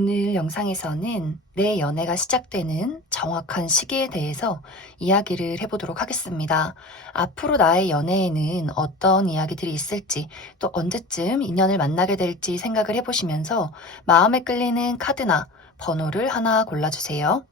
오늘 영상에서는 내 연애가 시작되는 정확한 시기에 대해서 이야기를 해보도록 하겠습니다. 앞으로 나의 연애에는 어떤 이야기들이 있을지, 또 언제쯤 인연을 만나게 될지 생각을 해보시면서 마음에 끌리는 카드나 번호를 하나 골라주세요.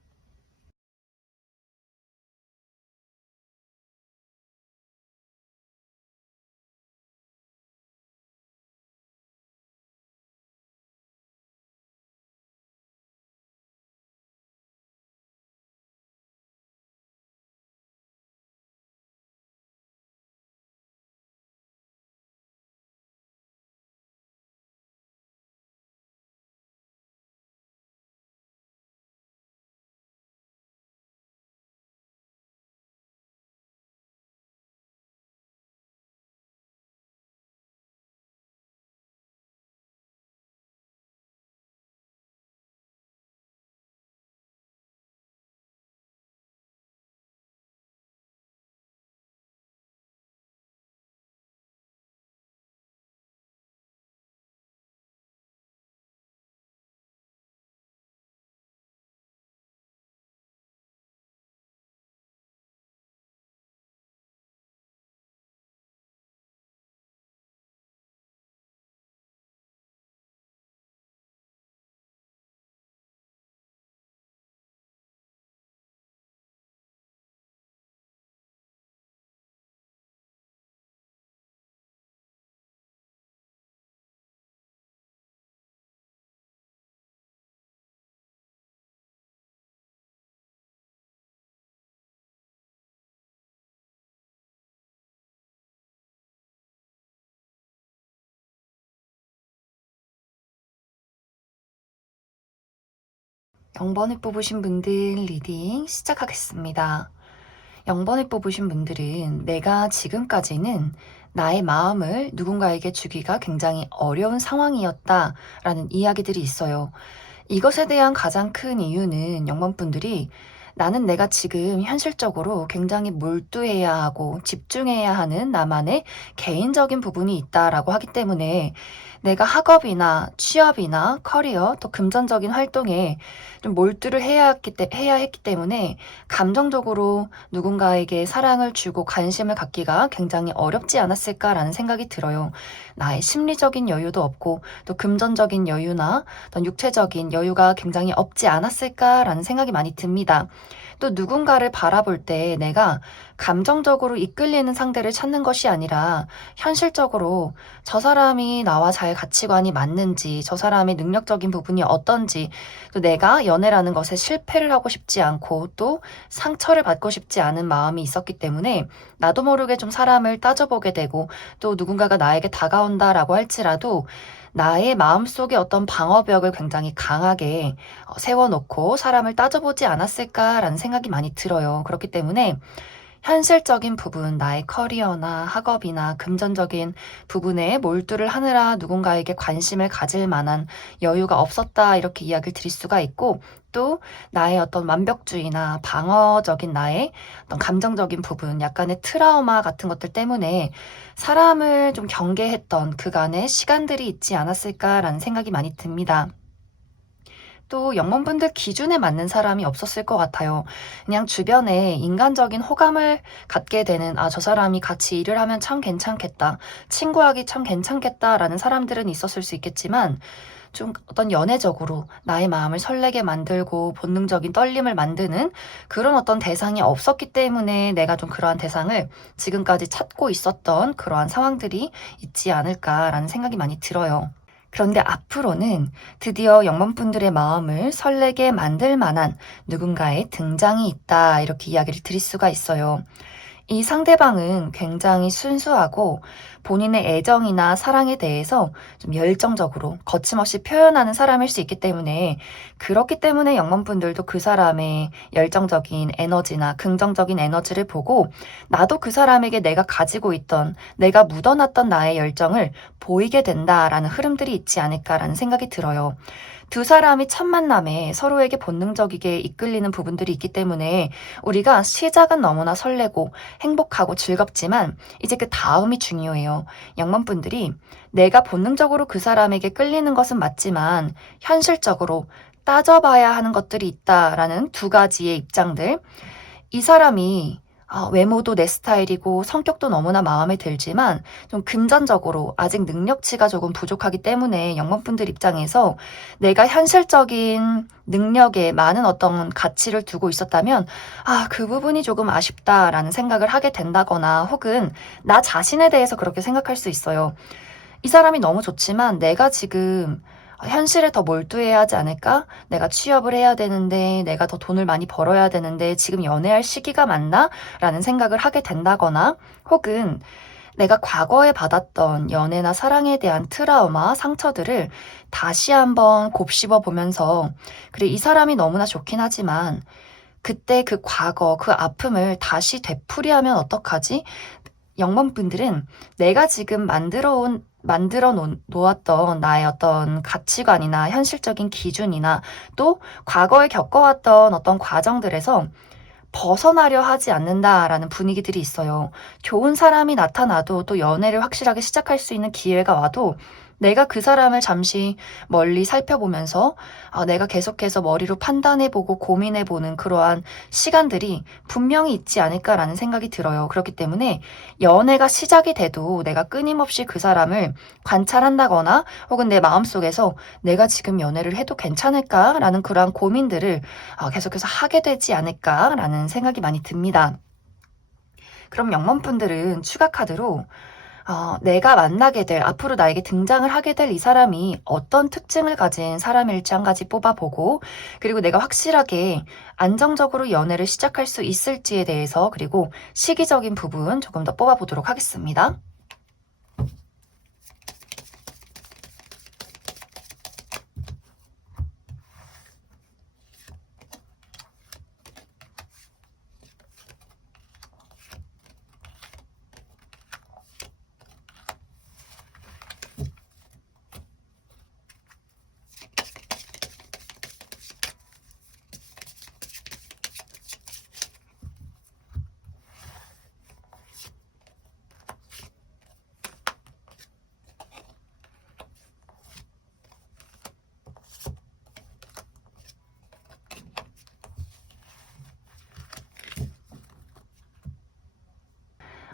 영번을 뽑으신 분들 리딩 시작하겠습니다. 0번을 뽑으신 분들은 내가 지금까지는 나의 마음을 누군가에게 주기가 굉장히 어려운 상황이었다라는 이야기들이 있어요. 이것에 대한 가장 큰 이유는 0번 분들이 나는 내가 지금 현실적으로 굉장히 몰두해야 하고 집중해야 하는 나만의 개인적인 부분이 있다라고 하기 때문에 내가 학업이나 취업이나 커리어 또 금전적인 활동에 좀 몰두를 해야 했기 때문에 감정적으로 누군가에게 사랑을 주고 관심을 갖기가 굉장히 어렵지 않았을까라는 생각이 들어요. 나의 심리적인 여유도 없고 또 금전적인 여유나 어떤 육체적인 여유가 굉장히 없지 않았을까라는 생각이 많이 듭니다. 또 누군가를 바라볼 때 내가 감정적으로 이끌리는 상대를 찾는 것이 아니라 현실적으로 저 사람이 나와 잘 가치관이 맞는지, 저 사람의 능력적인 부분이 어떤지, 또 내가 연애라는 것에 실패를 하고 싶지 않고 또 상처를 받고 싶지 않은 마음이 있었기 때문에 나도 모르게 좀 사람을 따져보게 되고 또 누군가가 나에게 다가온다라고 할지라도 나의 마음속에 어떤 방어벽을 굉장히 강하게 세워놓고 사람을 따져보지 않았을까라는 생각이 많이 들어요. 그렇기 때문에 현실적인 부분, 나의 커리어나 학업이나 금전적인 부분에 몰두를 하느라 누군가에게 관심을 가질 만한 여유가 없었다, 이렇게 이야기를 드릴 수가 있고, 또 나의 어떤 완벽주의나 방어적인 나의 어떤 감정적인 부분, 약간의 트라우마 같은 것들 때문에 사람을 좀 경계했던 그간의 시간들이 있지 않았을까라는 생각이 많이 듭니다. 또 영문분들 기준에 맞는 사람이 없었을 것 같아요. 그냥 주변에 인간적인 호감을 갖게 되는, 아, 저 사람이 같이 일을 하면 참 괜찮겠다, 친구하기 참 괜찮겠다라는 사람들은 있었을 수 있겠지만, 좀 어떤 연애적으로 나의 마음을 설레게 만들고 본능적인 떨림을 만드는 그런 어떤 대상이 없었기 때문에 내가 좀 그러한 대상을 지금까지 찾고 있었던 그러한 상황들이 있지 않을까라는 생각이 많이 들어요. 그런데 앞으로는 드디어 영문분들의 마음을 설레게 만들 만한 누군가의 등장이 있다, 이렇게 이야기를 드릴 수가 있어요. 이 상대방은 굉장히 순수하고 본인의 애정이나 사랑에 대해서 좀 열정적으로 거침없이 표현하는 사람일 수 있기 때문에, 그렇기 때문에 영문분들도 그 사람의 열정적인 에너지나 긍정적인 에너지를 보고 나도 그 사람에게 내가 가지고 있던, 내가 묻어놨던 나의 열정을 보이게 된다라는 흐름들이 있지 않을까라는 생각이 들어요. 두 사람이 첫 만남에 서로에게 본능적이게 이끌리는 부분들이 있기 때문에 우리가 시작은 너무나 설레고 행복하고 즐겁지만 이제 그 다음이 중요해요. 때문이에요. 영문분들이 내가 본능적으로 그 사람에게 끌리는 것은 맞지만 현실적으로 따져봐야 하는 것들이 있다라는 두 가지의 입장들. 이 사람이 외모도 내 스타일이고 성격도 너무나 마음에 들지만 좀 금전적으로 아직 능력치가 조금 부족하기 때문에 영문분들 입장에서 내가 현실적인 능력에 많은 어떤 가치를 두고 있었다면 그 부분이 조금 아쉽다라는 생각을 하게 된다거나 혹은 나 자신에 대해서 그렇게 생각할 수 있어요. 이 사람이 너무 좋지만 내가 지금 현실에 더 몰두해야 하지 않을까? 내가 취업을 해야 되는데, 내가 더 돈을 많이 벌어야 되는데, 지금 연애할 시기가 맞나? 라는 생각을 하게 된다거나, 혹은 내가 과거에 받았던 연애나 사랑에 대한 트라우마, 상처들을 다시 한번 곱씹어 보면서, 그래, 이 사람이 너무나 좋긴 하지만, 그때 그 과거, 그 아픔을 다시 되풀이하면 어떡하지? 영문분들은 내가 지금 놓았던 나의 어떤 가치관이나 현실적인 기준이나 또 과거에 겪어왔던 어떤 과정들에서 벗어나려 하지 않는다라는 분위기들이 있어요. 좋은 사람이 나타나도 또 연애를 확실하게 시작할 수 있는 기회가 와도 내가 그 사람을 잠시 멀리 살펴보면서 내가 계속해서 머리로 판단해보고 고민해보는 그러한 시간들이 분명히 있지 않을까라는 생각이 들어요. 그렇기 때문에 연애가 시작이 돼도 내가 끊임없이 그 사람을 관찰한다거나 혹은 내 마음속에서 내가 지금 연애를 해도 괜찮을까라는 그러한 고민들을 계속해서 하게 되지 않을까라는 생각이 많이 듭니다. 그럼 영문분들은 추가 카드로 내가 만나게 될, 앞으로 나에게 등장을 하게 될 이 사람이 어떤 특징을 가진 사람일지 한 가지 뽑아보고, 그리고 내가 확실하게 안정적으로 연애를 시작할 수 있을지에 대해서, 그리고 시기적인 부분 조금 더 뽑아보도록 하겠습니다.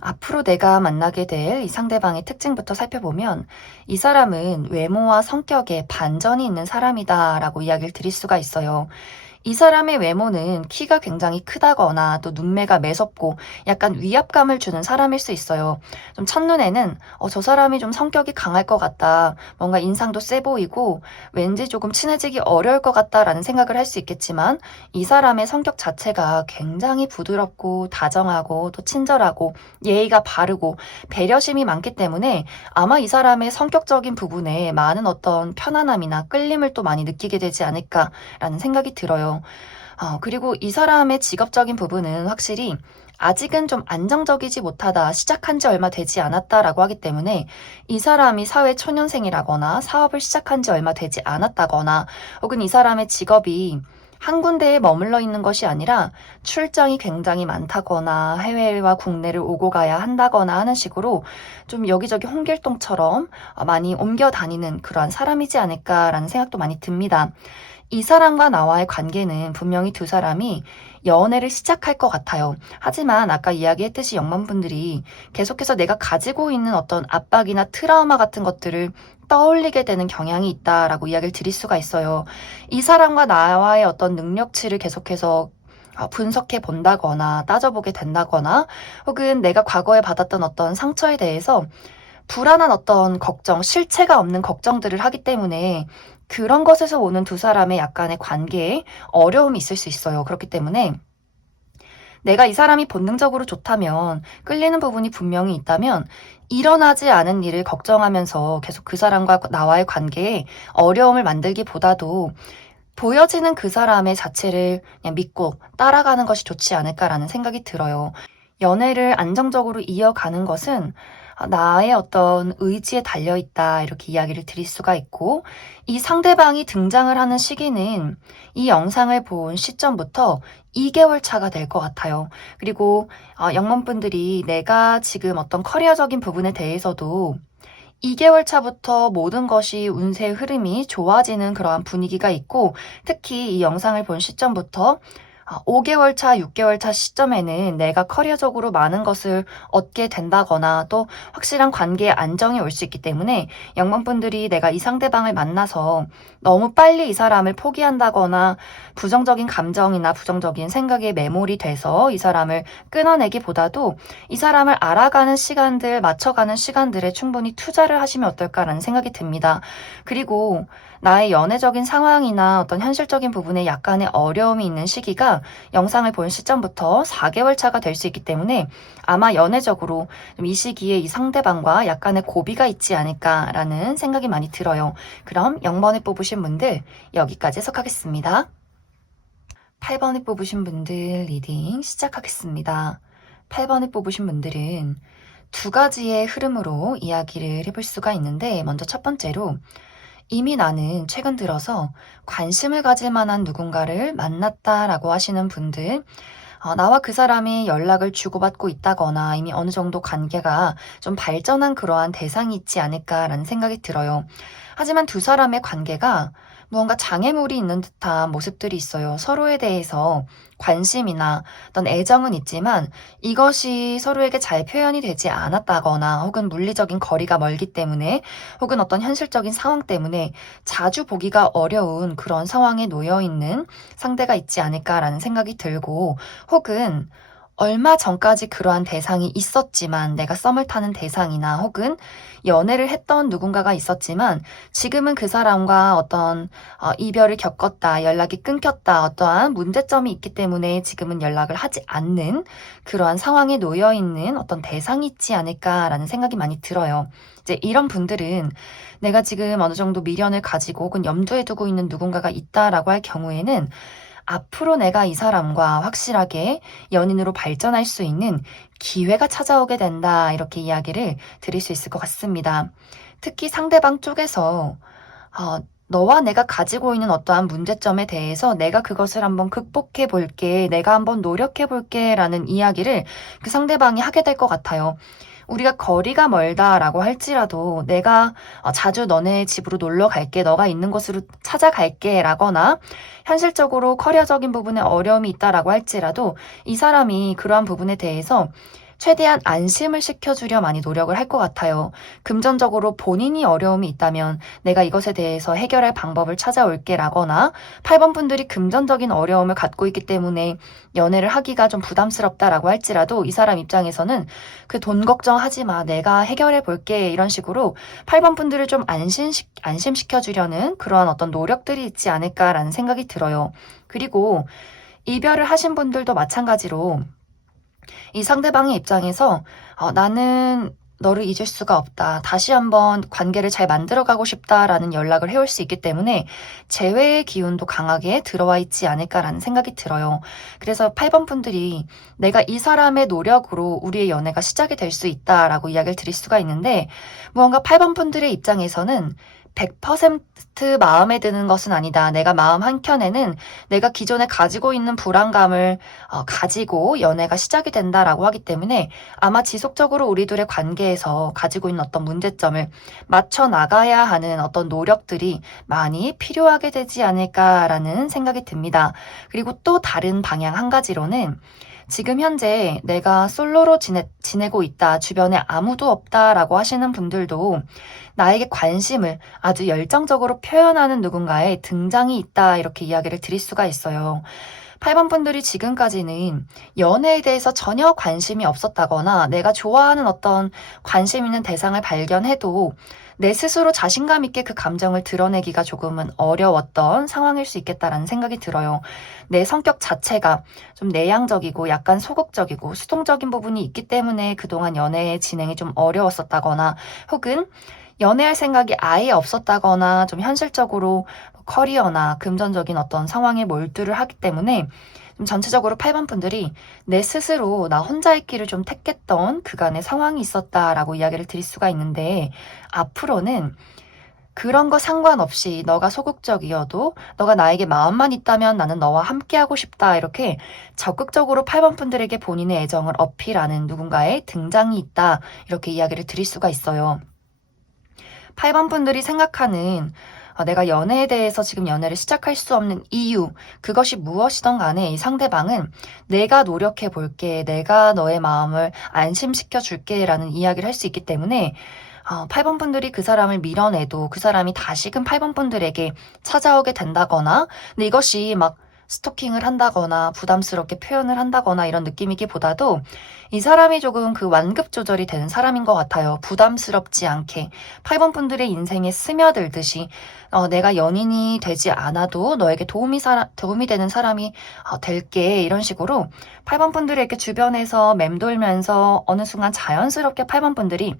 앞으로 내가 만나게 될 이 상대방의 특징부터 살펴보면 이 사람은 외모와 성격에 반전이 있는 사람이다라고 이야기를 드릴 수가 있어요. 이 사람의 외모는 키가 굉장히 크다거나 또 눈매가 매섭고 약간 위압감을 주는 사람일 수 있어요. 좀 첫눈에는 저 사람이 좀 성격이 강할 것 같다. 뭔가 인상도 세 보이고 왠지 조금 친해지기 어려울 것 같다라는 생각을 할 수 있겠지만 이 사람의 성격 자체가 굉장히 부드럽고 다정하고 또 친절하고 예의가 바르고 배려심이 많기 때문에 아마 이 사람의 성격적인 부분에 많은 어떤 편안함이나 끌림을 또 많이 느끼게 되지 않을까라는 생각이 들어요. 그리고 이 사람의 직업적인 부분은 확실히 아직은 좀 안정적이지 못하다, 시작한 지 얼마 되지 않았다라고 하기 때문에 이 사람이 사회 초년생이라거나 사업을 시작한 지 얼마 되지 않았다거나 혹은 이 사람의 직업이 한 군데에 머물러 있는 것이 아니라 출장이 굉장히 많다거나 해외와 국내를 오고 가야 한다거나 하는 식으로 좀 여기저기 홍길동처럼 많이 옮겨 다니는 그러한 사람이지 않을까라는 생각도 많이 듭니다. 이 사람과 나와의 관계는 분명히 두 사람이 연애를 시작할 것 같아요. 하지만 아까 이야기했듯이 영만분들이 계속해서 내가 가지고 있는 어떤 압박이나 트라우마 같은 것들을 떠올리게 되는 경향이 있다라고 이야기를 드릴 수가 있어요. 이 사람과 나와의 어떤 능력치를 계속해서 분석해 본다거나 따져보게 된다거나 혹은 내가 과거에 받았던 어떤 상처에 대해서 불안한 어떤 걱정, 실체가 없는 걱정들을 하기 때문에 그런 것에서 오는 두 사람의 약간의 관계에 어려움이 있을 수 있어요. 그렇기 때문에 내가 이 사람이 본능적으로 좋다면 끌리는 부분이 분명히 있다면 일어나지 않은 일을 걱정하면서 계속 그 사람과 나와의 관계에 어려움을 만들기보다도 보여지는 그 사람의 자체를 그냥 믿고 따라가는 것이 좋지 않을까라는 생각이 들어요. 연애를 안정적으로 이어가는 것은 나의 어떤 의지에 달려있다 이렇게 이야기를 드릴 수가 있고, 이 상대방이 등장을 하는 시기는 이 영상을 본 시점부터 2개월 차가 될 것 같아요. 그리고 영문분들이 내가 지금 어떤 커리어적인 부분에 대해서도 2개월 차부터 모든 것이 운세의 흐름이 좋아지는 그러한 분위기가 있고, 특히 이 영상을 본 시점부터 5개월 차, 6개월 차 시점에는 내가 커리어적으로 많은 것을 얻게 된다거나 또 확실한 관계의 안정이 올 수 있기 때문에 영문분들이 내가 이 상대방을 만나서 너무 빨리 이 사람을 포기한다거나 부정적인 감정이나 부정적인 생각에 매몰이 돼서 이 사람을 끊어내기보다도 이 사람을 알아가는 시간들, 맞춰가는 시간들에 충분히 투자를 하시면 어떨까라는 생각이 듭니다. 그리고 나의 연애적인 상황이나 어떤 현실적인 부분에 약간의 어려움이 있는 시기가 영상을 본 시점부터 4개월 차가 될 수 있기 때문에 아마 연애적으로 좀 이 시기에 이 상대방과 약간의 고비가 있지 않을까라는 생각이 많이 들어요. 그럼 0번을 뽑으신 분들 여기까지 해석하겠습니다. 8번을 뽑으신 분들 리딩 시작하겠습니다. 8번을 뽑으신 분들은 두 가지의 흐름으로 이야기를 해볼 수가 있는데, 먼저 첫 번째로 이미 나는 최근 들어서 관심을 가질 만한 누군가를 만났다라고 하시는 분들, 나와 그 사람이 연락을 주고받고 있다거나 이미 어느 정도 관계가 좀 발전한 그러한 대상이 있지 않을까라는 생각이 들어요. 하지만 두 사람의 관계가 무언가 장애물이 있는 듯한 모습들이 있어요. 서로에 대해서 관심이나 어떤 애정은 있지만 이것이 서로에게 잘 표현이 되지 않았다거나 혹은 물리적인 거리가 멀기 때문에 혹은 어떤 현실적인 상황 때문에 자주 보기가 어려운 그런 상황에 놓여 있는 상대가 있지 않을까라는 생각이 들고, 혹은 얼마 전까지 그러한 대상이 있었지만 내가 썸을 타는 대상이나 혹은 연애를 했던 누군가가 있었지만 지금은 그 사람과 어떤 이별을 겪었다, 연락이 끊겼다, 어떠한 문제점이 있기 때문에 지금은 연락을 하지 않는 그러한 상황에 놓여 있는 어떤 대상이 있지 않을까라는 생각이 많이 들어요. 이제 이런 분들은 내가 지금 어느 정도 미련을 가지고 혹은 염두에 두고 있는 누군가가 있다라고 할 경우에는 앞으로 내가 이 사람과 확실하게 연인으로 발전할 수 있는 기회가 찾아오게 된다, 이렇게 이야기를 드릴 수 있을 것 같습니다. 특히 상대방 쪽에서 너와 내가 가지고 있는 어떠한 문제점에 대해서 내가 그것을 한번 극복해 볼게, 내가 한번 노력해 볼게 라는 이야기를 그 상대방이 하게 될 것 같아요. 우리가 거리가 멀다라고 할지라도 내가 자주 너네 집으로 놀러 갈게, 너가 있는 곳으로 찾아갈게 라거나, 현실적으로 커리어적인 부분에 어려움이 있다라고 할지라도 이 사람이 그러한 부분에 대해서 최대한 안심을 시켜주려 많이 노력을 할 것 같아요. 금전적으로 본인이 어려움이 있다면 내가 이것에 대해서 해결할 방법을 찾아올게 라거나, 8번 분들이 금전적인 어려움을 갖고 있기 때문에 연애를 하기가 좀 부담스럽다라고 할지라도 이 사람 입장에서는 그 돈 걱정하지 마, 내가 해결해 볼게, 이런 식으로 8번 분들을 좀 안심시켜주려는 그러한 어떤 노력들이 있지 않을까라는 생각이 들어요. 그리고 이별을 하신 분들도 마찬가지로 이 상대방의 입장에서 나는 너를 잊을 수가 없다, 다시 한번 관계를 잘 만들어가고 싶다라는 연락을 해올 수 있기 때문에 재회의 기운도 강하게 들어와 있지 않을까라는 생각이 들어요. 그래서 8번 분들이 내가 이 사람의 노력으로 우리의 연애가 시작이 될 수 있다라고 이야기를 드릴 수가 있는데, 무언가 8번 분들의 입장에서는 100% 마음에 드는 것은 아니다. 내가 마음 한켠에는 내가 기존에 가지고 있는 불안감을 가지고 연애가 시작이 된다라고 하기 때문에 아마 지속적으로 우리 둘의 관계에서 가지고 있는 어떤 문제점을 맞춰 나가야 하는 어떤 노력들이 많이 필요하게 되지 않을까라는 생각이 듭니다. 그리고 또 다른 방향 한 가지로는, 지금 현재 내가 솔로로 지내고 있다, 주변에 아무도 없다라고 하시는 분들도 나에게 관심을 아주 열정적으로 표현하는 누군가의 등장이 있다, 이렇게 이야기를 드릴 수가 있어요. 8번 분들이 지금까지는 연애에 대해서 전혀 관심이 없었다거나 내가 좋아하는 어떤 관심 있는 대상을 발견해도 내 스스로 자신감 있게 그 감정을 드러내기가 조금은 어려웠던 상황일 수 있겠다라는 생각이 들어요. 내 성격 자체가 좀 내향적이고 약간 소극적이고 수동적인 부분이 있기 때문에 그동안 연애 진행이 좀 어려웠었다거나, 혹은 연애할 생각이 아예 없었다거나 좀 현실적으로 커리어나 금전적인 어떤 상황에 몰두를 하기 때문에 좀 전체적으로 8번 분들이 내 스스로 나 혼자의 길을 좀 택했던 그간의 상황이 있었다라고 이야기를 드릴 수가 있는데, 앞으로는 그런 거 상관없이 너가 소극적이어도 너가 나에게 마음만 있다면 나는 너와 함께하고 싶다, 이렇게 적극적으로 8번 분들에게 본인의 애정을 어필하는 누군가의 등장이 있다, 이렇게 이야기를 드릴 수가 있어요. 8번 분들이 생각하는 내가 연애에 대해서 지금 연애를 시작할 수 없는 이유, 그것이 무엇이든 간에 이 상대방은 내가 노력해 볼게, 내가 너의 마음을 안심시켜 줄게 라는 이야기를 할 수 있기 때문에 8번 분들이 그 사람을 밀어내도 그 사람이 다시금 8번 분들에게 찾아오게 된다거나, 근데 이것이 막 스토킹을 한다거나 부담스럽게 표현을 한다거나 이런 느낌이기보다도 이 사람이 조금 그 완급 조절이 되는 사람인 것 같아요. 부담스럽지 않게 8번 분들의 인생에 스며들듯이 내가 연인이 되지 않아도 너에게 도움이 되는 사람이 될게, 이런 식으로 8번 분들에게 주변에서 맴돌면서 어느 순간 자연스럽게 8번 분들이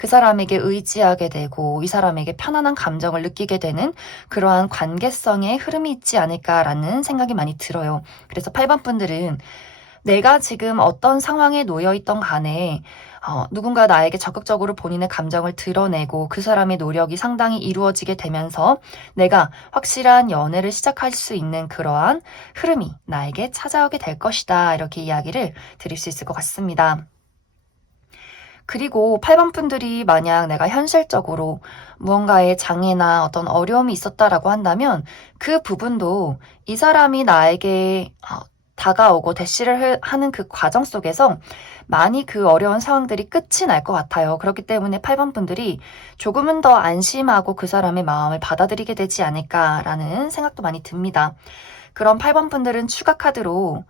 그 사람에게 의지하게 되고 이 사람에게 편안한 감정을 느끼게 되는 그러한 관계성의 흐름이 있지 않을까라는 생각이 많이 들어요. 그래서 8번 분들은 내가 지금 어떤 상황에 놓여 있던 간에 누군가 나에게 적극적으로 본인의 감정을 드러내고 그 사람의 노력이 상당히 이루어지게 되면서 내가 확실한 연애를 시작할 수 있는 그러한 흐름이 나에게 찾아오게 될 것이다, 이렇게 이야기를 드릴 수 있을 것 같습니다. 그리고 8번 분들이 만약 내가 현실적으로 무언가의 장애나 어떤 어려움이 있었다라고 한다면 그 부분도 이 사람이 나에게 다가오고 대시를 하는 그 과정 속에서 많이 그 어려운 상황들이 끝이 날 것 같아요. 그렇기 때문에 8번 분들이 조금은 더 안심하고 그 사람의 마음을 받아들이게 되지 않을까라는 생각도 많이 듭니다. 그런 8번 분들은 추가 카드로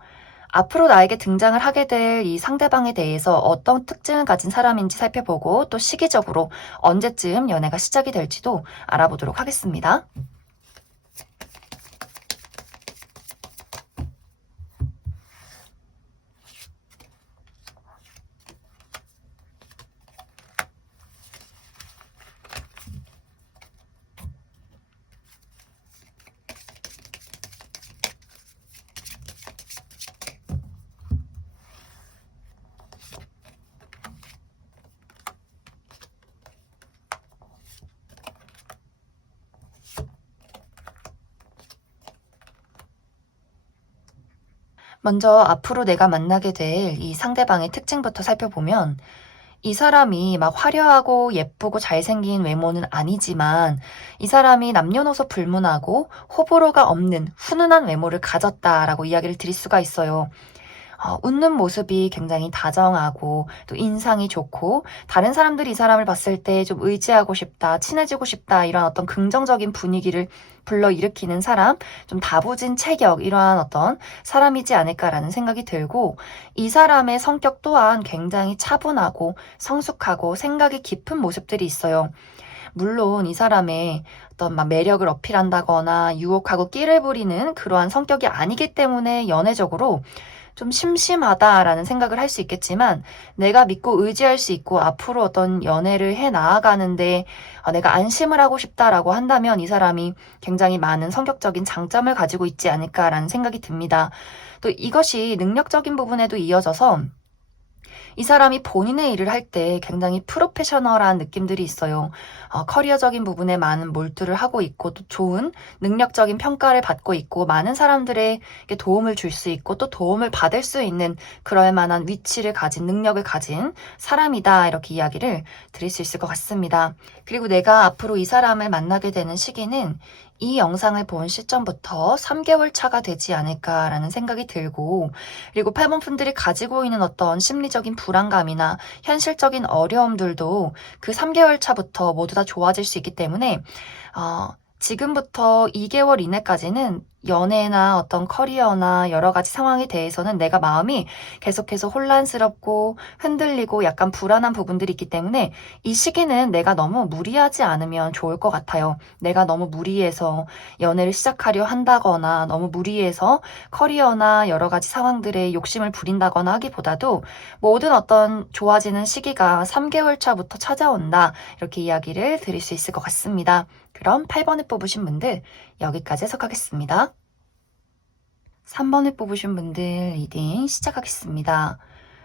앞으로 나에게 등장을 하게 될 이 상대방에 대해서 어떤 특징을 가진 사람인지 살펴보고 또 시기적으로 언제쯤 연애가 시작이 될지도 알아보도록 하겠습니다. 먼저 앞으로 내가 만나게 될 이 상대방의 특징부터 살펴보면, 이 사람이 막 화려하고 예쁘고 잘생긴 외모는 아니지만 이 사람이 남녀노소 불문하고 호불호가 없는 훈훈한 외모를 가졌다라고 이야기를 드릴 수가 있어요. 웃는 모습이 굉장히 다정하고 또 인상이 좋고 다른 사람들이 이 사람을 봤을 때 좀 의지하고 싶다, 친해지고 싶다, 이런 어떤 긍정적인 분위기를 불러일으키는 사람, 좀 다부진 체격, 이러한 어떤 사람이지 않을까라는 생각이 들고, 이 사람의 성격 또한 굉장히 차분하고 성숙하고 생각이 깊은 모습들이 있어요. 물론 이 사람의 어떤 막 매력을 어필한다거나 유혹하고 끼를 부리는 그러한 성격이 아니기 때문에 연애적으로 좀 심심하다라는 생각을 할 수 있겠지만, 내가 믿고 의지할 수 있고 앞으로 어떤 연애를 해 나아가는데 내가 안심을 하고 싶다라고 한다면 이 사람이 굉장히 많은 성격적인 장점을 가지고 있지 않을까라는 생각이 듭니다. 또 이것이 능력적인 부분에도 이어져서 이 사람이 본인의 일을 할 때 굉장히 프로페셔널한 느낌들이 있어요. 커리어적인 부분에 많은 몰두를 하고 있고 또 좋은 능력적인 평가를 받고 있고 많은 사람들에게 도움을 줄 수 있고 또 도움을 받을 수 있는 그럴 만한 위치를 가진, 능력을 가진 사람이다, 이렇게 이야기를 드릴 수 있을 것 같습니다. 그리고 내가 앞으로 이 사람을 만나게 되는 시기는 이 영상을 본 시점부터 3개월 차가 되지 않을까라는 생각이 들고, 그리고 8번 분들이 가지고 있는 어떤 심리적인 불안감이나 현실적인 어려움들도 그 3개월 차부터 모두 다 좋아질 수 있기 때문에 지금부터 2개월 이내까지는 연애나 어떤 커리어나 여러 가지 상황에 대해서는 내가 마음이 계속해서 혼란스럽고 흔들리고 약간 불안한 부분들이 있기 때문에 이 시기는 내가 너무 무리하지 않으면 좋을 것 같아요. 내가 너무 무리해서 연애를 시작하려 한다거나 너무 무리해서 커리어나 여러 가지 상황들에 욕심을 부린다거나 하기보다도 모든 어떤 좋아지는 시기가 3개월 차부터 찾아온다, 이렇게 이야기를 드릴 수 있을 것 같습니다. 그럼 8번을 뽑으신 분들 여기까지 해석하겠습니다. 3번을 뽑으신 분들 리딩 시작하겠습니다.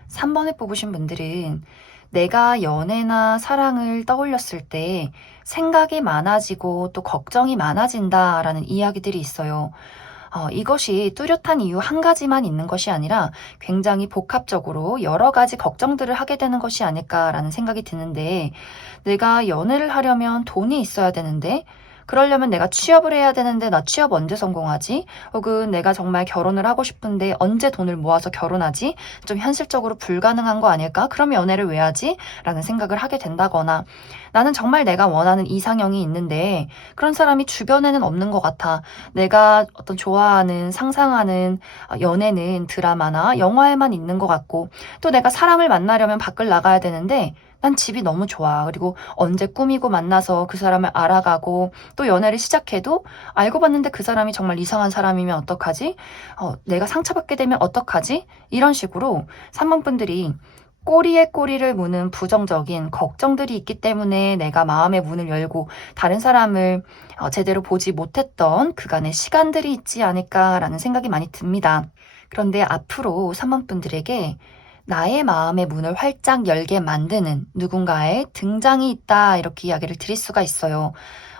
3번을 뽑으신 분들은 내가 연애나 사랑을 떠올렸을 때 생각이 많아지고 또 걱정이 많아진다라는 이야기들이 있어요. 이것이 뚜렷한 이유 한 가지만 있는 것이 아니라 굉장히 복합적으로 여러 가지 걱정들을 하게 되는 것이 아닐까라는 생각이 드는데, 내가 연애를 하려면 돈이 있어야 되는데, 그러려면 내가 취업을 해야 되는데 나 취업 언제 성공하지? 혹은 내가 정말 결혼을 하고 싶은데 언제 돈을 모아서 결혼하지? 좀 현실적으로 불가능한 거 아닐까? 그럼 연애를 왜 하지? 라는 생각을 하게 된다거나, 나는 정말 내가 원하는 이상형이 있는데 그런 사람이 주변에는 없는 것 같아. 내가 어떤 좋아하는, 상상하는 연애는 드라마나 영화에만 있는 것 같고, 또 내가 사람을 만나려면 밖을 나가야 되는데 난 집이 너무 좋아. 그리고 언제 꾸미고 만나서 그 사람을 알아가고 또 연애를 시작해도 알고 봤는데 그 사람이 정말 이상한 사람이면 어떡하지? 내가 상처받게 되면 어떡하지? 이런 식으로 3번 분들이 꼬리에 꼬리를 무는 부정적인 걱정들이 있기 때문에 내가 마음의 문을 열고 다른 사람을 제대로 보지 못했던 그간의 시간들이 있지 않을까라는 생각이 많이 듭니다. 그런데 앞으로 3번 분들에게 나의 마음의 문을 활짝 열게 만드는 누군가의 등장이 있다, 이렇게 이야기를 드릴 수가 있어요.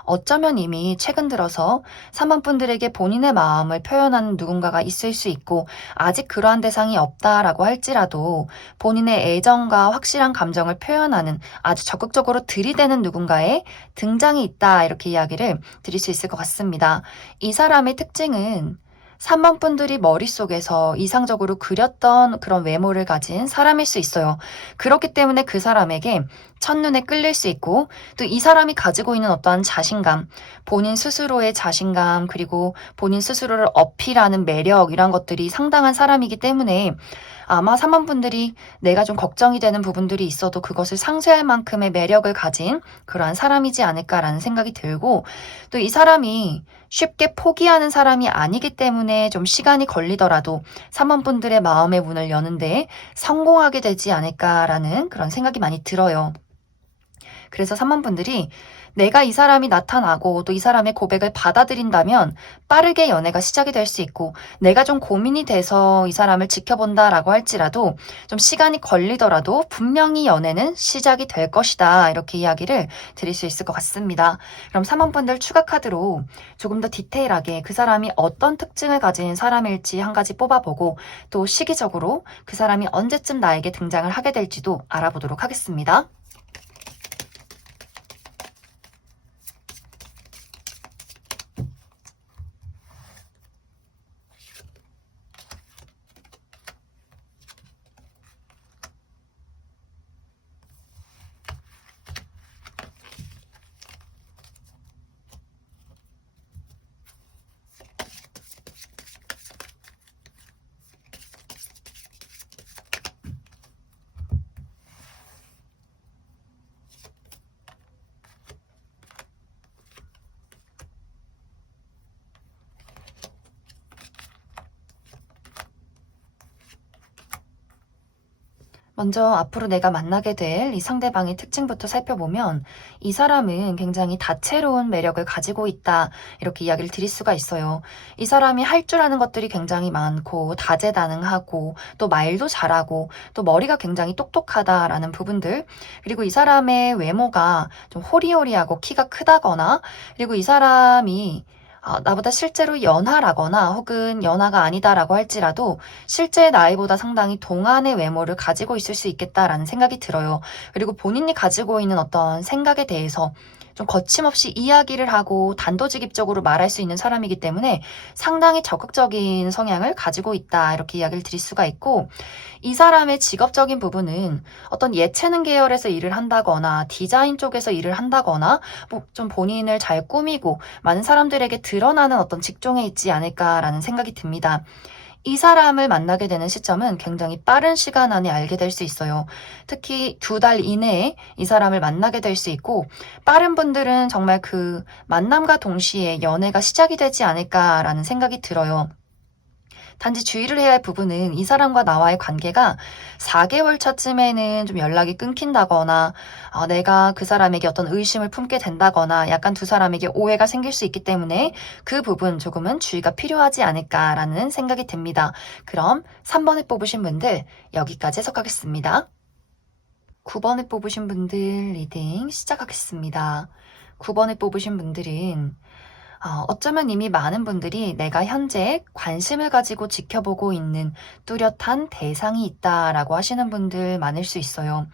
어쩌면 이미 최근 들어서 3번 분들에게 본인의 마음을 표현하는 누군가가 있을 수 있고, 아직 그러한 대상이 없다라고 할지라도 본인의 애정과 확실한 감정을 표현하는, 아주 적극적으로 들이대는 누군가의 등장이 있다, 이렇게 이야기를 드릴 수 있을 것 같습니다. 이 사람의 특징은 3번 분들이 머릿속에서 이상적으로 그렸던 그런 외모를 가진 사람일 수 있어요. 그렇기 때문에 그 사람에게 첫눈에 끌릴 수 있고, 또 이 사람이 가지고 있는 어떠한 자신감, 본인 스스로의 자신감, 그리고 본인 스스로를 어필하는 매력, 이런 것들이 상당한 사람이기 때문에 아마 3번 분들이 내가 좀 걱정이 되는 부분들이 있어도 그것을 상쇄할 만큼의 매력을 가진 그러한 사람이지 않을까라는 생각이 들고, 또 이 사람이 쉽게 포기하는 사람이 아니기 때문에 좀 시간이 걸리더라도 3번 분들의 마음의 문을 여는데 성공하게 되지 않을까라는 그런 생각이 많이 들어요. 그래서 3번 분들이 내가 이 사람이 나타나고 또 이 사람의 고백을 받아들인다면 빠르게 연애가 시작이 될 수 있고, 내가 좀 고민이 돼서 이 사람을 지켜본다라고 할지라도 좀 시간이 걸리더라도 분명히 연애는 시작이 될 것이다, 이렇게 이야기를 드릴 수 있을 것 같습니다. 그럼 3번 분들 추가 카드로 조금 더 디테일하게 그 사람이 어떤 특징을 가진 사람일지 한 가지 뽑아보고, 또 시기적으로 그 사람이 언제쯤 나에게 등장을 하게 될지도 알아보도록 하겠습니다. 먼저 앞으로 내가 만나게 될 이 상대방의 특징부터 살펴보면, 이 사람은 굉장히 다채로운 매력을 가지고 있다, 이렇게 이야기를 드릴 수가 있어요. 이 사람이 할 줄 아는 것들이 굉장히 많고 다재다능하고 또 말도 잘하고 또 머리가 굉장히 똑똑하다라는 부분들, 그리고 이 사람의 외모가 좀 호리호리하고 키가 크다거나, 그리고 이 사람이 나보다 실제로 연하라거나 혹은 연하가 아니다라고 할지라도 실제 나이보다 상당히 동안의 외모를 가지고 있을 수 있겠다라는 생각이 들어요. 그리고 본인이 가지고 있는 어떤 생각에 대해서 좀 거침없이 이야기를 하고 단도직입적으로 말할 수 있는 사람이기 때문에 상당히 적극적인 성향을 가지고 있다, 이렇게 이야기를 드릴 수가 있고, 이 사람의 직업적인 부분은 어떤 예체능 계열에서 일을 한다거나 디자인 쪽에서 일을 한다거나 뭐 좀 본인을 잘 꾸미고 많은 사람들에게 드러나는 어떤 직종에 있지 않을까라는 생각이 듭니다. 이 사람을 만나게 되는 시점은 굉장히 빠른 시간 안에 알게 될 수 있어요. 특히 2달 이내에 이 사람을 만나게 될 수 있고, 빠른 분들은 정말 그 만남과 동시에 연애가 시작이 되지 않을까라는 생각이 들어요. 단지 주의를 해야 할 부분은 이 사람과 나와의 관계가 4개월 차쯤에는 좀 연락이 끊긴다거나 내가 그 사람에게 어떤 의심을 품게 된다거나 약간 두 사람에게 오해가 생길 수 있기 때문에 그 부분 조금은 주의가 필요하지 않을까라는 생각이 듭니다. 그럼 3번을 뽑으신 분들 여기까지 해석하겠습니다. 9번을 뽑으신 분들 리딩 시작하겠습니다. 9번을 뽑으신 분들은 어쩌면 이미 많은 분들이 내가 현재 관심을 가지고 지켜보고 있는 뚜렷한 대상이 있다라고 하시는 분들 많을 수 있어요.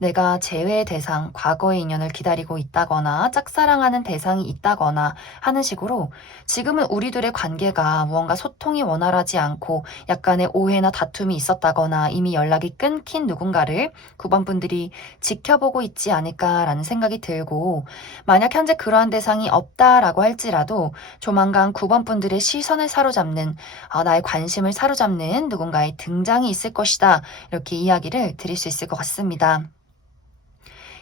내가 재회의 대상, 과거의 인연을 기다리고 있다거나 짝사랑하는 대상이 있다거나 하는 식으로 지금은 우리들의 관계가 무언가 소통이 원활하지 않고 약간의 오해나 다툼이 있었다거나 이미 연락이 끊긴 누군가를 9번 분들이 지켜보고 있지 않을까라는 생각이 들고, 만약 현재 그러한 대상이 없다라고 할지라도 조만간 9번 분들의 시선을 사로잡는 나의 관심을 사로잡는 누군가의 등장이 있을 것이다, 이렇게 이야기를 드릴 수 있을 것 같습니다.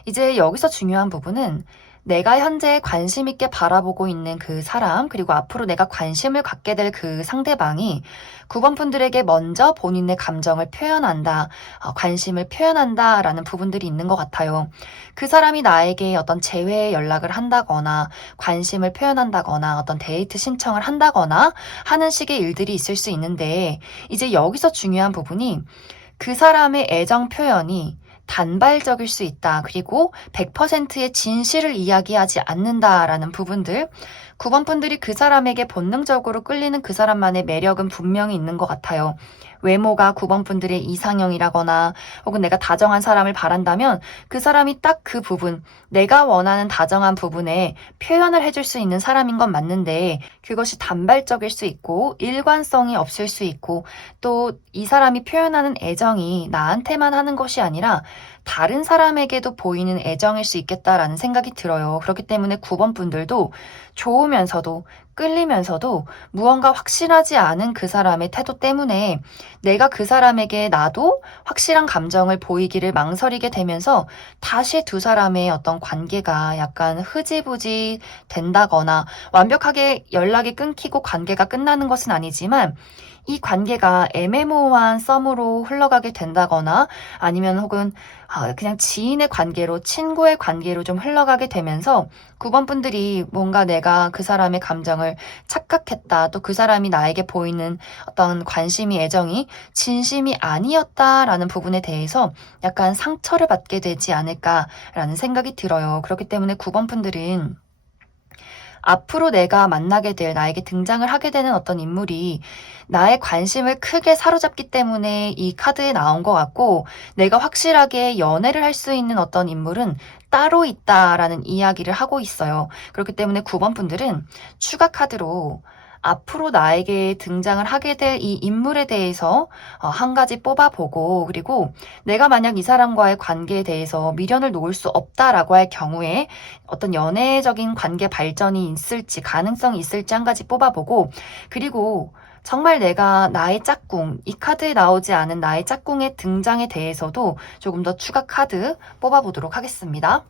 이제 여기서 중요한 부분은 내가 현재 관심 있게 바라보고 있는 그 사람, 그리고 앞으로 내가 관심을 갖게 될 그 상대방이 9번 분들에게 먼저 본인의 감정을 표현한다, 관심을 표현한다 라는 부분들이 있는 것 같아요. 그 사람이 나에게 어떤 재회 연락을 한다거나 관심을 표현한다거나 어떤 데이트 신청을 한다거나 하는 식의 일들이 있을 수 있는데, 이제 여기서 중요한 부분이 그 사람의 애정 표현이 단발적일 수 있다. 그리고 100%의 진실을 이야기하지 않는다라는 부분들. 9번 분들이 그 사람에게 본능적으로 끌리는 그 사람만의 매력은 분명히 있는 것 같아요. 외모가 9번 분들의 이상형이라거나 혹은 내가 다정한 사람을 바란다면 그 사람이 딱 그 부분, 내가 원하는 다정한 부분에 표현을 해줄 수 있는 사람인 건 맞는데, 그것이 단발적일 수 있고 일관성이 없을 수 있고, 또 이 사람이 표현하는 애정이 나한테만 하는 것이 아니라 다른 사람에게도 보이는 애정일 수 있겠다라는 생각이 들어요. 그렇기 때문에 9번 분들도 좋으면서도 끌리면서도 무언가 확실하지 않은 그 사람의 태도 때문에 내가 그 사람에게 나도 확실한 감정을 보이기를 망설이게 되면서 다시 두 사람의 어떤 관계가 약간 흐지부지 된다거나, 완벽하게 연락이 끊기고 관계가 끝나는 것은 아니지만 이 관계가 애매모호한 썸으로 흘러가게 된다거나 아니면 혹은 그냥 지인의 관계로, 친구의 관계로 좀 흘러가게 되면서 9번 분들이 뭔가 내가 그 사람의 감정을 착각했다, 또 그 사람이 나에게 보이는 어떤 관심이, 애정이 진심이 아니었다라는 부분에 대해서 약간 상처를 받게 되지 않을까라는 생각이 들어요. 그렇기 때문에 9번 분들은 앞으로 내가 만나게 될, 나에게 등장을 하게 되는 어떤 인물이 나의 관심을 크게 사로잡기 때문에 이 카드에 나온 것 같고, 내가 확실하게 연애를 할 수 있는 어떤 인물은 따로 있다라는 이야기를 하고 있어요. 그렇기 때문에 9번 분들은 추가 카드로 앞으로 나에게 등장을 하게 될 이 인물에 대해서 한 가지 뽑아보고, 그리고 내가 만약 이 사람과의 관계에 대해서 미련을 놓을 수 없다라고 할 경우에 어떤 연애적인 관계 발전이 있을지, 가능성이 있을지 한 가지 뽑아보고, 그리고 정말 내가 나의 짝꿍, 이 카드에 나오지 않은 나의 짝꿍의 등장에 대해서도 조금 더 추가 카드 뽑아보도록 하겠습니다.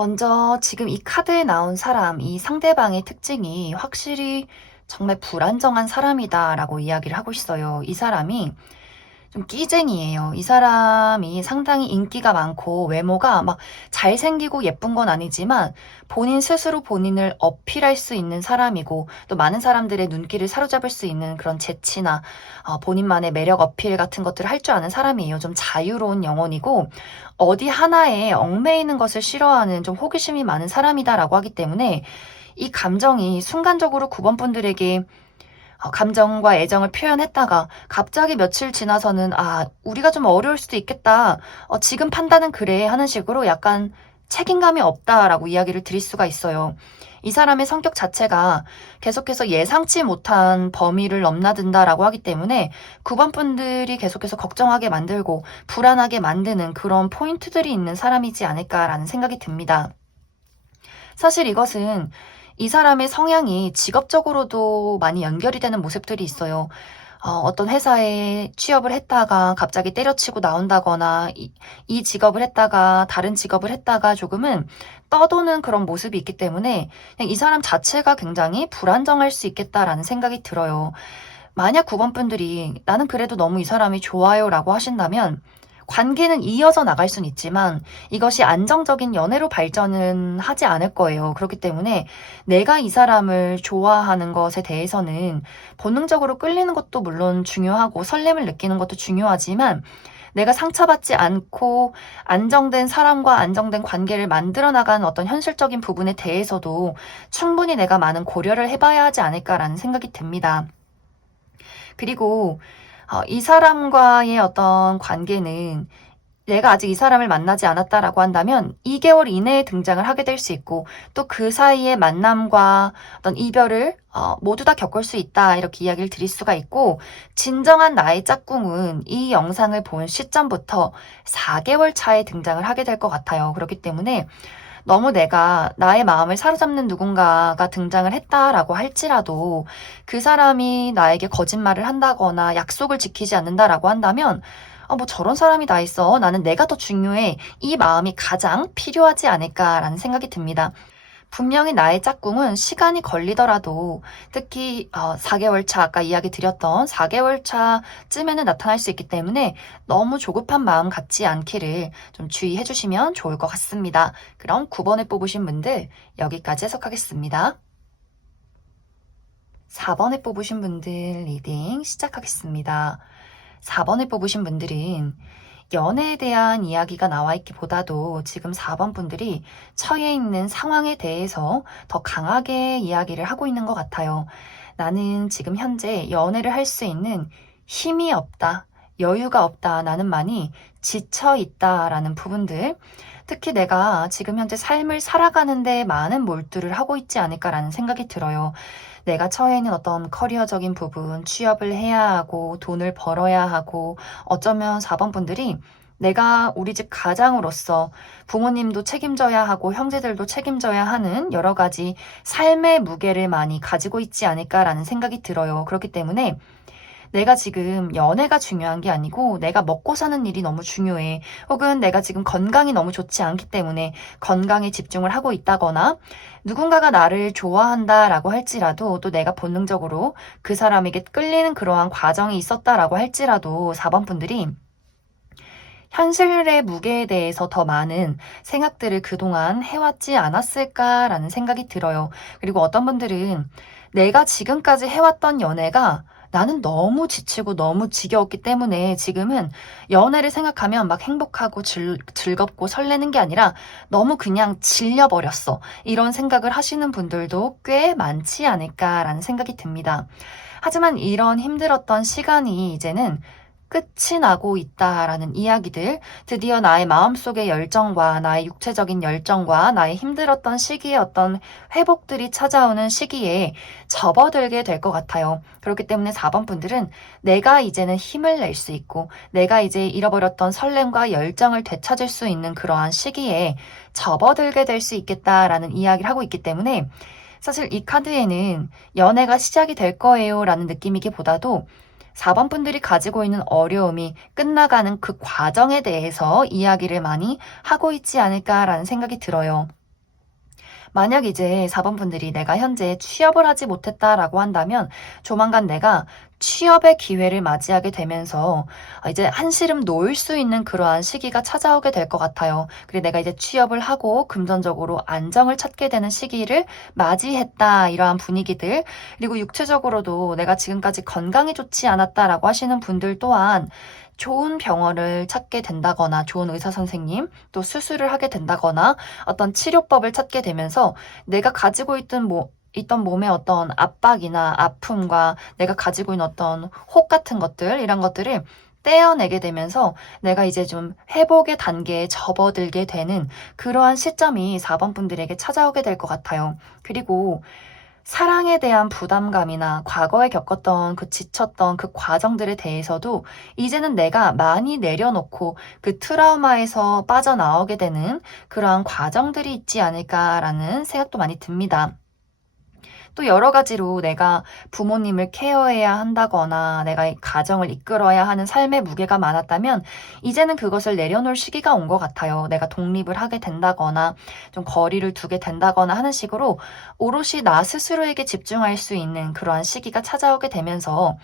먼저 지금 이 카드에 나온 사람, 이 상대방의 특징이 확실히 정말 불안정한 사람이다라고 이야기를 하고 있어요. 이 사람이 좀 끼쟁이예요. 이 사람이 상당히 인기가 많고 외모가 막 잘생기고 예쁜 건 아니지만 본인 스스로 본인을 어필할 수 있는 사람이고 또 많은 사람들의 눈길을 사로잡을 수 있는 그런 재치나 본인만의 매력 어필 같은 것들을 할 줄 아는 사람이에요. 좀 자유로운 영혼이고 어디 하나에 얽매이는 것을 싫어하는 좀 호기심이 많은 사람이다라고 하기 때문에 이 감정이 순간적으로 9번 분들에게 감정과 애정을 표현했다가 갑자기 며칠 지나서는 우리가 좀 어려울 수도 있겠다. 지금 판단은 그래 하는 식으로 약간 책임감이 없다라고 이야기를 드릴 수가 있어요. 이 사람의 성격 자체가 계속해서 예상치 못한 범위를 넘나든다라고 하기 때문에 9번 분들이 계속해서 걱정하게 만들고 불안하게 만드는 그런 포인트들이 있는 사람이지 않을까라는 생각이 듭니다. 사실 이것은 이 사람의 성향이 직업적으로도 많이 연결이 되는 모습들이 있어요. 어떤 회사에 취업을 했다가 갑자기 때려치고 나온다거나 이 직업을 했다가 다른 직업을 했다가 조금은 떠도는 그런 모습이 있기 때문에 그냥 이 사람 자체가 굉장히 불안정할 수 있겠다라는 생각이 들어요. 만약 9번 분들이 나는 그래도 너무 이 사람이 좋아요라고 하신다면 관계는 이어져 나갈 수는 있지만 이것이 안정적인 연애로 발전은 하지 않을 거예요. 그렇기 때문에 내가 이 사람을 좋아하는 것에 대해서는 본능적으로 끌리는 것도 물론 중요하고 설렘을 느끼는 것도 중요하지만 내가 상처받지 않고 안정된 사람과 안정된 관계를 만들어 나가는 어떤 현실적인 부분에 대해서도 충분히 내가 많은 고려를 해봐야 하지 않을까라는 생각이 듭니다. 그리고 이 사람과의 어떤 관계는 내가 아직 이 사람을 만나지 않았다라고 한다면 2개월 이내에 등장을 하게 될 수 있고 또 그 사이의 만남과 어떤 이별을 모두 다 겪을 수 있다 이렇게 이야기를 드릴 수가 있고 진정한 나의 짝꿍은 이 영상을 본 시점부터 4개월 차에 등장을 하게 될 것 같아요. 그렇기 때문에 너무 내가 나의 마음을 사로잡는 누군가가 등장을 했다라고 할지라도 그 사람이 나에게 거짓말을 한다거나 약속을 지키지 않는다라고 한다면 뭐 저런 사람이 다 있어. 나는 내가 더 중요해. 이 마음이 가장 필요하지 않을까라는 생각이 듭니다. 분명히 나의 짝꿍은 시간이 걸리더라도 특히 4개월 차 아까 이야기 드렸던 4개월 차쯤에는 나타날 수 있기 때문에 너무 조급한 마음 갖지 않기를 좀 주의해 주시면 좋을 것 같습니다. 그럼 9번을 뽑으신 분들 여기까지 해석하겠습니다. 4번을 뽑으신 분들 리딩 시작하겠습니다. 4번을 뽑으신 분들은 연애에 대한 이야기가 나와 있기보다도 지금 4번 분들이 처해 있는 상황에 대해서 더 강하게 이야기를 하고 있는 것 같아요. 나는 지금 현재 연애를 할 수 있는 힘이 없다, 여유가 없다, 나는 많이 지쳐 있다라는 부분들, 특히 내가 지금 현재 삶을 살아가는데 많은 몰두를 하고 있지 않을까라는 생각이 들어요. 내가 처해 있는 어떤 커리어적인 부분, 취업을 해야 하고 돈을 벌어야 하고 어쩌면 4번 분들이 내가 우리 집 가장으로서 부모님도 책임져야 하고 형제들도 책임져야 하는 여러 가지 삶의 무게를 많이 가지고 있지 않을까라는 생각이 들어요. 그렇기 때문에 내가 지금 연애가 중요한 게 아니고 내가 먹고 사는 일이 너무 중요해. 혹은 내가 지금 건강이 너무 좋지 않기 때문에 건강에 집중을 하고 있다거나 누군가가 나를 좋아한다라고 할지라도 또 내가 본능적으로 그 사람에게 끌리는 그러한 과정이 있었다라고 할지라도 4번 분들이 현실의 무게에 대해서 더 많은 생각들을 그동안 해왔지 않았을까라는 생각이 들어요. 그리고 어떤 분들은 내가 지금까지 해왔던 연애가 나는 너무 지치고 너무 지겨웠기 때문에 지금은 연애를 생각하면 막 행복하고 즐겁고 설레는 게 아니라 너무 그냥 질려버렸어. 이런 생각을 하시는 분들도 꽤 많지 않을까라는 생각이 듭니다. 하지만 이런 힘들었던 시간이 이제는 끝이 나고 있다라는 이야기들, 드디어 나의 마음속의 열정과 나의 육체적인 열정과 나의 힘들었던 시기의 어떤 회복들이 찾아오는 시기에 접어들게 될 것 같아요. 그렇기 때문에 4번 분들은 내가 이제는 힘을 낼 수 있고 내가 이제 잃어버렸던 설렘과 열정을 되찾을 수 있는 그러한 시기에 접어들게 될 수 있겠다라는 이야기를 하고 있기 때문에 사실 이 카드에는 연애가 시작이 될 거예요 라는 느낌이기보다도 4번 분들이 가지고 있는 어려움이 끝나가는 그 과정에 대해서 이야기를 많이 하고 있지 않을까라는 생각이 들어요. 만약 이제 4번 분들이 내가 현재 취업을 하지 못했다라고 한다면 조만간 내가 취업의 기회를 맞이하게 되면서 이제 한시름 놓을 수 있는 그러한 시기가 찾아오게 될 것 같아요. 그리고 내가 이제 취업을 하고 금전적으로 안정을 찾게 되는 시기를 맞이했다, 이러한 분위기들. 그리고 육체적으로도 내가 지금까지 건강이 좋지 않았다라고 하시는 분들 또한 좋은 병원을 찾게 된다거나 좋은 의사 선생님, 또 수술을 하게 된다거나 어떤 치료법을 찾게 되면서 내가 가지고 있던 몸의 어떤 압박이나 아픔과 내가 가지고 있는 어떤 혹 같은 것들, 이런 것들을 떼어내게 되면서 내가 이제 좀 회복의 단계에 접어들게 되는 그러한 시점이 4번 분들에게 찾아오게 될 것 같아요. 그리고 사랑에 대한 부담감이나 과거에 겪었던 그 지쳤던 그 과정들에 대해서도 이제는 내가 많이 내려놓고 그 트라우마에서 빠져나오게 되는 그러한 과정들이 있지 않을까라는 생각도 많이 듭니다. 또 여러 가지로 내가 부모님을 케어해야 한다거나 내가 이 가정을 이끌어야 하는 삶의 무게가 많았다면 이제는 그것을 내려놓을 시기가 온 것 같아요. 내가 독립을 하게 된다거나 좀 거리를 두게 된다거나 하는 식으로 오롯이 나 스스로에게 집중할 수 있는 그러한 시기가 찾아오게 되면서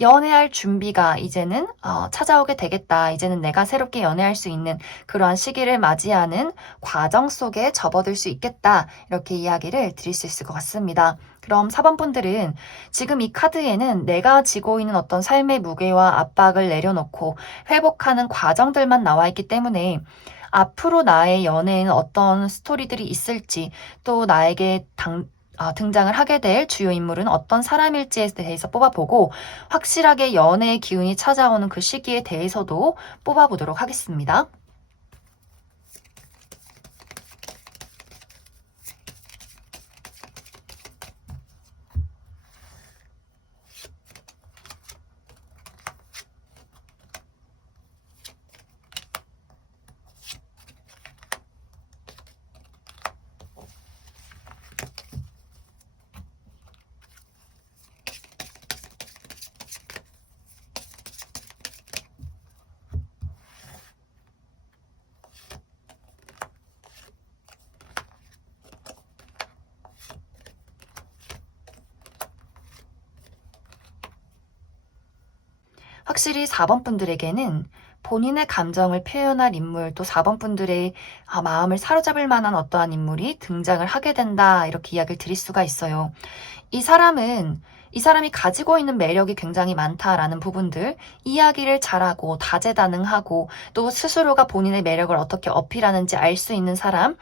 연애할 준비가 이제는 찾아오게 되겠다. 이제는 내가 새롭게 연애할 수 있는 그러한 시기를 맞이하는 과정 속에 접어들 수 있겠다. 이렇게 이야기를 드릴 수 있을 것 같습니다. 그럼 4번 분들은 지금 이 카드에는 내가 지고 있는 어떤 삶의 무게와 압박을 내려놓고 회복하는 과정들만 나와 있기 때문에 앞으로 나의 연애에는 어떤 스토리들이 있을지, 또 나에게 등장을 하게 될 주요 인물은 어떤 사람일지에 대해서 뽑아보고 확실하게 연애의 기운이 찾아오는 그 시기에 대해서도 뽑아보도록 하겠습니다. 확실히 4번 분들에게는 본인의 감정을 표현할 인물, 또 4번 분들의 마음을 사로잡을 만한 어떠한 인물이 등장을 하게 된다, 이렇게 이야기를 드릴 수가 있어요. 이 사람이 가지고 있는 매력이 굉장히 많다라는 부분들, 이야기를 잘하고 다재다능하고 또 스스로가 본인의 매력을 어떻게 어필하는지 알 수 있는 사람,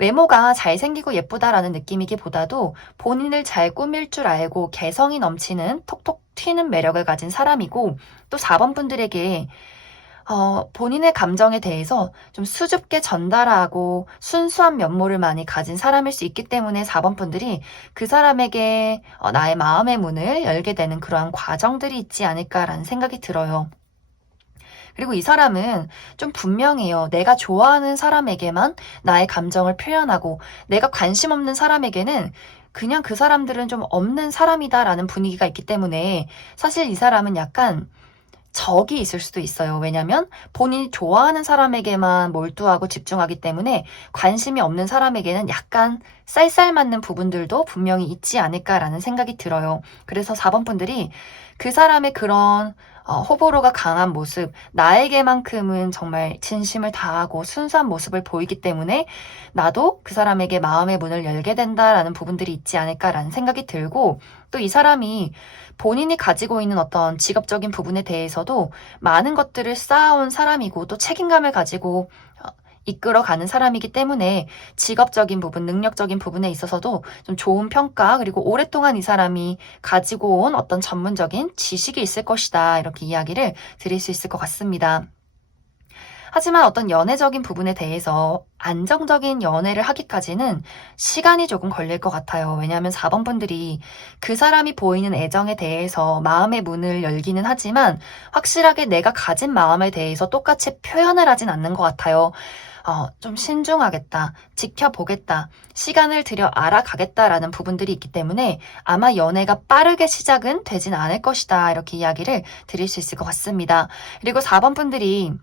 외모가 잘생기고 예쁘다라는 느낌이기보다도 본인을 잘 꾸밀 줄 알고 개성이 넘치는 톡톡 튀는 매력을 가진 사람이고, 또 4번 분들에게 본인의 감정에 대해서 좀 수줍게 전달하고 순수한 면모를 많이 가진 사람일 수 있기 때문에 4번 분들이 그 사람에게 나의 마음의 문을 열게 되는 그러한 과정들이 있지 않을까라는 생각이 들어요. 그리고 이 사람은 좀 분명해요. 내가 좋아하는 사람에게만 나의 감정을 표현하고 내가 관심 없는 사람에게는 그냥 그 사람들은 좀 없는 사람이다라는 분위기가 있기 때문에 사실 이 사람은 약간 적이 있을 수도 있어요. 왜냐면 본인이 좋아하는 사람에게만 몰두하고 집중하기 때문에 관심이 없는 사람에게는 약간 쌀쌀 맞는 부분들도 분명히 있지 않을까라는 생각이 들어요. 그래서 4번 분들이 그 사람의 그런 호불호가 강한 모습, 나에게만큼은 정말 진심을 다하고 순수한 모습을 보이기 때문에 나도 그 사람에게 마음의 문을 열게 된다라는 부분들이 있지 않을까라는 생각이 들고, 또 이 사람이 본인이 가지고 있는 어떤 직업적인 부분에 대해서도 많은 것들을 쌓아온 사람이고 또 책임감을 가지고 이끌어가는 사람이기 때문에 직업적인 부분, 능력적인 부분에 있어서도 좀 좋은 평가, 그리고 오랫동안 이 사람이 가지고 온 어떤 전문적인 지식이 있을 것이다, 이렇게 이야기를 드릴 수 있을 것 같습니다. 하지만 어떤 연애적인 부분에 대해서 안정적인 연애를 하기까지는 시간이 조금 걸릴 것 같아요. 왜냐하면 4번 분들이 그 사람이 보이는 애정에 대해서 마음의 문을 열기는 하지만 확실하게 내가 가진 마음에 대해서 똑같이 표현을 하진 않는 것 같아요. 좀 신중하겠다, 지켜보겠다, 시간을 들여 알아가겠다라는 부분들이 있기 때문에 아마 연애가 빠르게 시작은 되진 않을 것이다, 이렇게 이야기를 드릴 수 있을 것 같습니다. 그리고 4번 분들이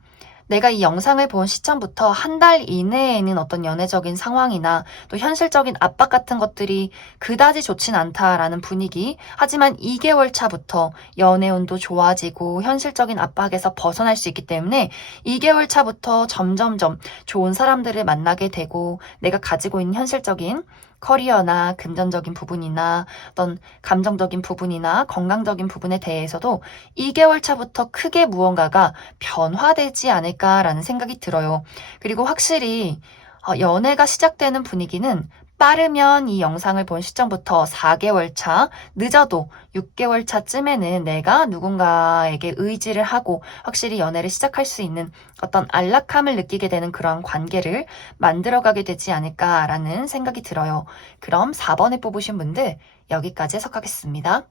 내가 이 영상을 본 시점부터 한 달 이내에는 어떤 연애적인 상황이나 또 현실적인 압박 같은 것들이 그다지 좋진 않다라는 분위기. 하지만 2개월 차부터 연애 운도 좋아지고 현실적인 압박에서 벗어날 수 있기 때문에 2개월 차부터 점점점 좋은 사람들을 만나게 되고 내가 가지고 있는 현실적인 커리어나 금전적인 부분이나 어떤 감정적인 부분이나 건강적인 부분에 대해서도 2개월 차부터 크게 무언가가 변화되지 않을까라는 생각이 들어요. 그리고 확실히 연애가 시작되는 분위기는 빠르면 이 영상을 본 시점부터 4개월 차, 늦어도 6개월 차쯤에는 내가 누군가에게 의지를 하고 확실히 연애를 시작할 수 있는 어떤 안락함을 느끼게 되는 그러한 관계를 만들어가게 되지 않을까라는 생각이 들어요. 그럼 4번에 뽑으신 분들 여기까지 해석하겠습니다.